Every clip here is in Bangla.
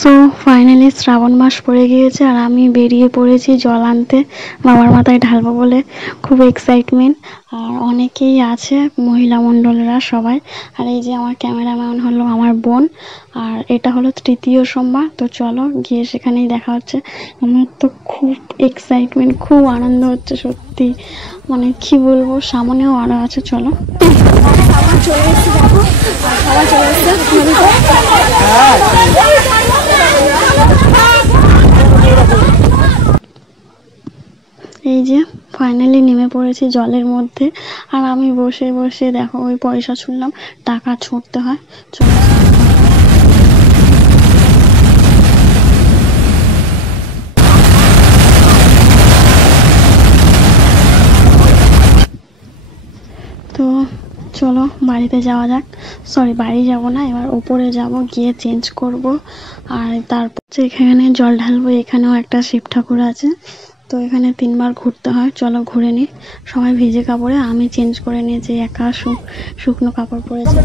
সো ফাইনালি শ্রাবণ মাস পড়ে গিয়েছে আর আমি বেরিয়ে পড়েছি জল আনতে বাবার মাথায় ঢালবো বলে। খুব এক্সাইটমেন্ট আর অনেকেই আছে মহিলা মণ্ডলেরা সবাই। আর এই যে আমার ক্যামেরাম্যান হলো আমার বোন আর এটা হলো তৃতীয় সোমবার। তো চলো গিয়ে সেখানেই দেখা হচ্ছে। আমার তো খুব এক্সাইটমেন্ট, খুব আনন্দ হচ্ছে সত্যি, মানে কি বলবো। সামনেও আরো আছে, চলো। চলে এসেছি দেখো, সবাই চলে এসছে। এই যে ফাইনালি নেমে পড়েছি জলের মধ্যে আর আমি বসে বসে দেখো ওই পয়সা ছুঁড়লাম, টাকা ছুঁড়তে হয়। চলো তো চলো বাড়িতে যাওয়া যাক। সরি, বাড়ি যাব না, এবার ওপরে যাব, গিয়ে চেঞ্জ করব আর তারপর এখানে জল ঢালবো। এখানেও একটা শিব ঠাকুর আছে, তো এখানে 3 বার ঘুরতে হয়। চলো ঘুরে নিই। সবাই ভিজে কাপড়ে, আমি চেঞ্জ করে নিয়েছি, একা শুকনো কাপড় পরেছি।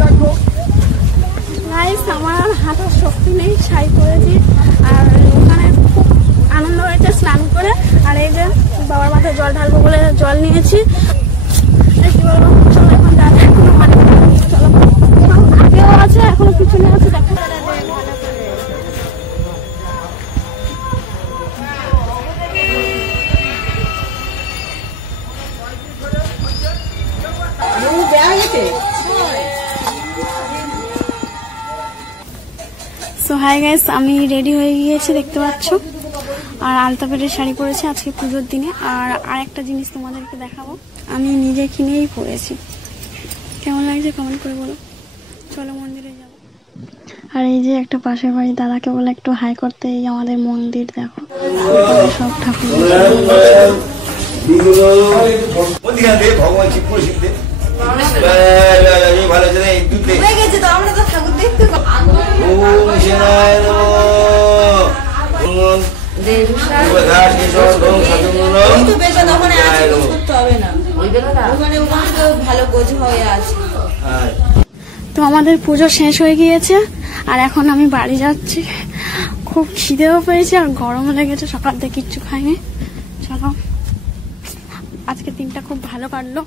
আমার আর হাঁটার শক্তি নেই, শাড়ি পরেছি আর ওখানে খুব আনন্দ হয়েছে স্নান করে। আর এই যে বাবার মাথায় জল ঢালবো বলে জল নিয়েছি। কি বলবো, চলো এখন যাবে। চলো, আগেও আছে এখনো পিছনে আছে, দেখো। সো হাই গাইস, আমি রেডি হয়ে গিয়েছি দেখতে পাচ্ছ। আর আলতা পেটের শাড়ি পরেছি আজকে পুজোর দিনে। আর আরেকটা জিনিস তোমাদেরকে দেখাবো, আমি নিজে কিনেই পরেছি। কেমন লাগছে কমেন্ট করে বলো। চলো মন্দিরে যাব। আর এই যে একটা পাশের বাড়ি দাদাকে বলে একটু হাই করতে। এই আমাদের মন্দির দেখো, সব ঠাকুর। তো আমাদের পুজো শেষ হয়ে গিয়েছে আর এখন আমি বাড়ি যাচ্ছি। খুব খিদেও পেয়েছে আর গরমও লেগেছে, সকাল থেকে কিচ্ছু খাইনি। চলো, আজকে দিনটা খুব ভালো কাটলো।